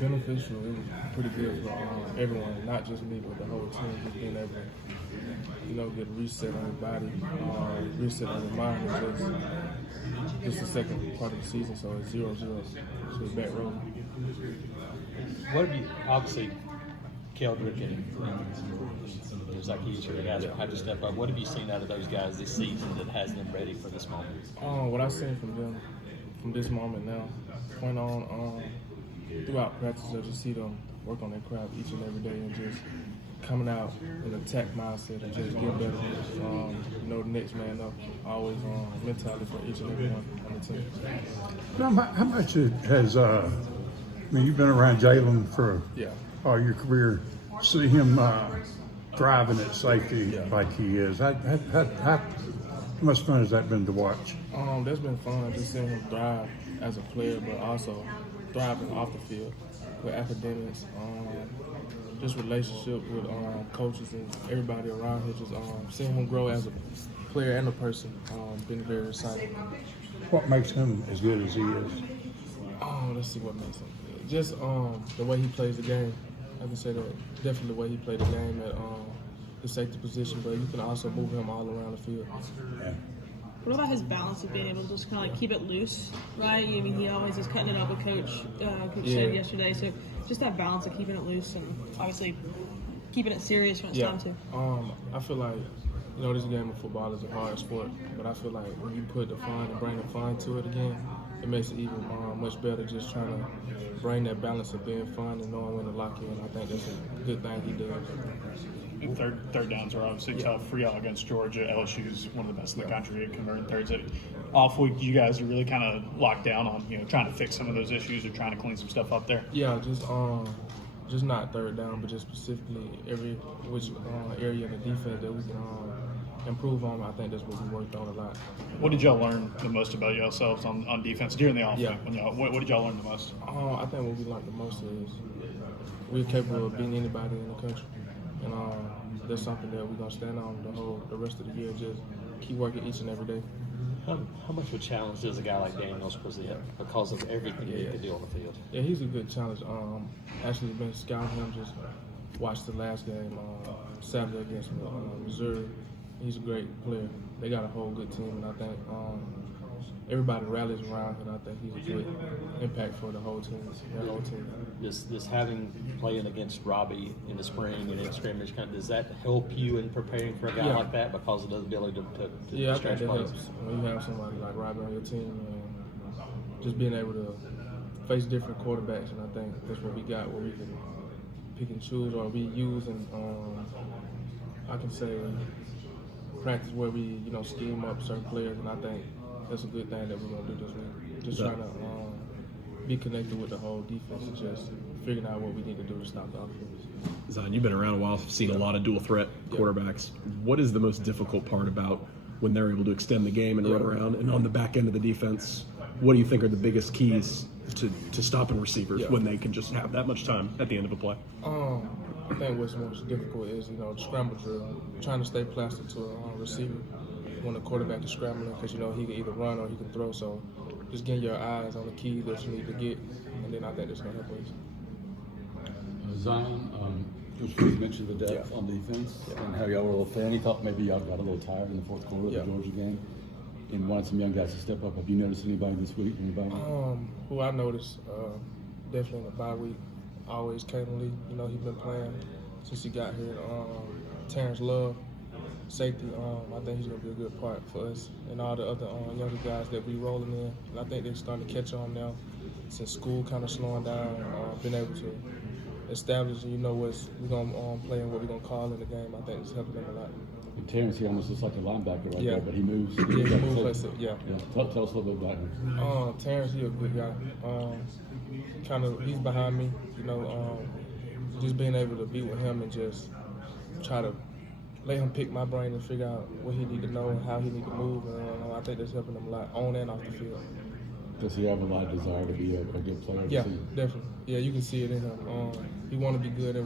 Beneficial. It was pretty good for everyone, not just me, but the whole team. Just being able to, get a reset on your body, reset on your mind. Just the second part of the season, so it's 0-0. So it's back rolling. What have you, obviously, Keldrick and Zacchaeus are the guys that have to step up. What have you seen out of those guys this season that has them ready for this moment? What I've seen from them, from this moment now, point on throughout practice, I just see them work on their craft each and every day and just coming out in an attack mindset and just getting better. The next man up, always mentality for each and every one on the team. How much has, you've been around Jalen for all your career, see him driving at safety like he is. How much fun has that been to watch? That's been fun, just seeing him thrive as a player, but also thriving off the field with academics, just relationship with coaches and everybody around here. Just seeing him grow as a player and a person, been very exciting. What makes him as good as he is? Let's see what makes him good. Just the way he plays the game. I can say that definitely the way he played the game at the safety position, but you can also move him all around the field. Yeah. What about his balance of being able to just kind of keep it loose, right? I mean, he always is cutting it up with Coach said yesterday. So just that balance of keeping it loose and obviously keeping it serious when it's time to. I feel like, this game of football is a hard sport, but I feel like when you put the fun and bring the fun to it again, it makes it even much better just trying to bring that balance of being fun and knowing when to lock in. I think that's a good thing he does. And third downs are obviously tough for y'all against Georgia. LSU's one of the best in the country at converting thirds. Off week, you guys are really kind of locked down on trying to fix some of those issues or trying to clean some stuff up there. Yeah, just not third down, but just specifically which area in the defense that we can improve on. I think that's what we worked on a lot. What did y'all learn the most about yourselves on defense during the off week? Yeah. What did y'all learn the most? I think what we learned the most is we're capable of beating anybody in the country. And that's something that we're going to stand on the rest of the year. Just keep working each and every day. How much of a challenge does a guy like Daniels present because of everything he can do on the field? Yeah, he's a good challenge. Actually been scouting him, just watched the last game Saturday against Missouri. He's a great player. They got a whole good team, and I think everybody rallies around him. I think he's a good impact for the whole team. This having playing against Robbie in the spring and in scrimmage, does that help you in preparing for a guy like that because of the ability to stretch I think that plays? helps. When you have somebody like Robbie on your team, and just being able to face different quarterbacks, and I think that's what we got, where we can pick and choose, or we use and I can say practice where we scheme up certain players, and I think that's a good thing that we're going to do this week. Just trying to be connected with the whole defense and just figuring out what we need to do to stop the offense. Zion, you've been around a while, seen a lot of dual threat quarterbacks. What is the most difficult part about when they're able to extend the game and run around? And on the back end of the defense, what do you think are the biggest keys to stopping receivers when they can just have that much time at the end of a play? I think what's most difficult is, the scramble drill, trying to stay plastic to a receiver when the quarterback is scrambling, because, he can either run or he can throw. So just getting your eyes on the keys that you need to get, and then I think that's going to help us. Zion, Coach Freeze mentioned the depth on defense and how y'all were a little thin. He thought maybe y'all got a little tired in the fourth quarter of the Georgia game and wanted some young guys to step up. Have you noticed anybody this week? Who I noticed, definitely in the bye week, always Caden Lee. He's been playing since he got here. Terrence Love, safety. I think he's going to be a good part for us and all the other younger guys that we rolling in. And I think they're starting to catch on now since school kind of slowing down. Been able to establish, we're going to play and what we're going to call in the game. I think it's helping them a lot. And Terrence, he almost looks like a linebacker right there, but he moves. He moves like yeah. Tell us a little bit about him. Terrence, he's a good guy. He's behind me. Just being able to be with him and just try to let him pick my brain and figure out what he need to know and how he need to move. And I think that's helping him a lot on and off the field. Does he have a lot of desire to be a good player? Yeah, definitely. Yeah, you can see it in him. He want to be good at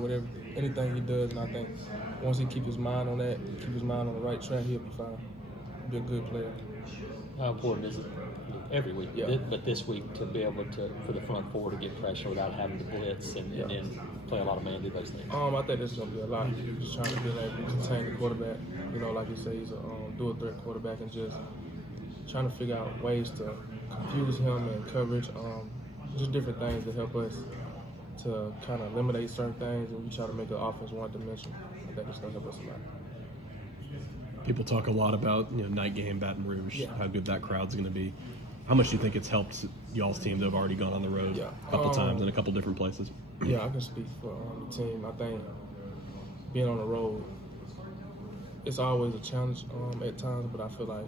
anything he does, and I think once he keep his mind on the right track, he'll be fine. Be a good player. How important is it every week. Yeah. But this week to be able to, for the front four to get pressure without having to blitz and then play a lot of man, do those things. I think this is gonna be a lot. Just trying to be able to contain the quarterback. You know, like you say, he's a dual threat quarterback, and just trying to figure out ways to confuse him and coverage. Just different things to help us to kind of eliminate certain things, and we try to make the offense one dimensional. I think it's gonna help us a lot. People talk a lot about night game, Baton Rouge, how good that crowd's going to be. How much do you think it's helped y'all's team that have already gone on the road a couple times in a couple different places? Yeah, I can speak for the team. I think being on the road, it's always a challenge at times, but I feel like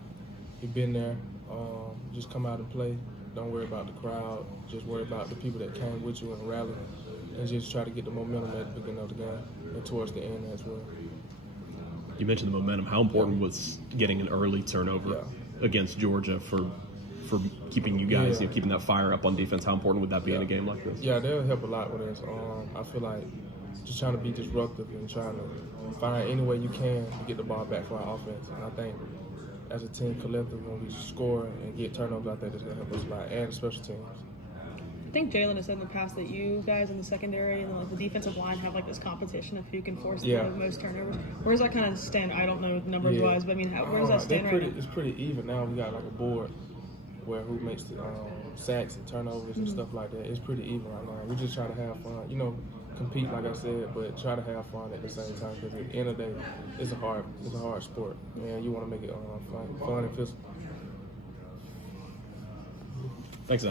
you've been there. Just come out and play. Don't worry about the crowd. Just worry about the people that came with you and rally, and just try to get the momentum at the beginning of the game and towards the end as well. You mentioned the momentum. How important was getting an early turnover against Georgia for keeping you guys, keeping that fire up on defense? How important would that be in a game like this? Yeah, they'll help a lot with us. I feel like just trying to be disruptive and trying to find any way you can to get the ball back for our offense. And I think as a team collectively, when we score and get turnovers, I think it's going to help us a lot, and special teams. I think Jalen has said in the past that you guys in the secondary and the defensive line have like this competition of who can force the most turnovers. Where does that kind of stand? I don't know numbers wise, but I mean, where does that stand right now? It's pretty even now. We got like a board where who makes the sacks and turnovers and stuff like that. It's pretty even right now. We just try to have fun, compete like I said, but try to have fun at the same time, because at the end of the day, it's a hard sport, and you want to make it fun and physical. Thanks, Al.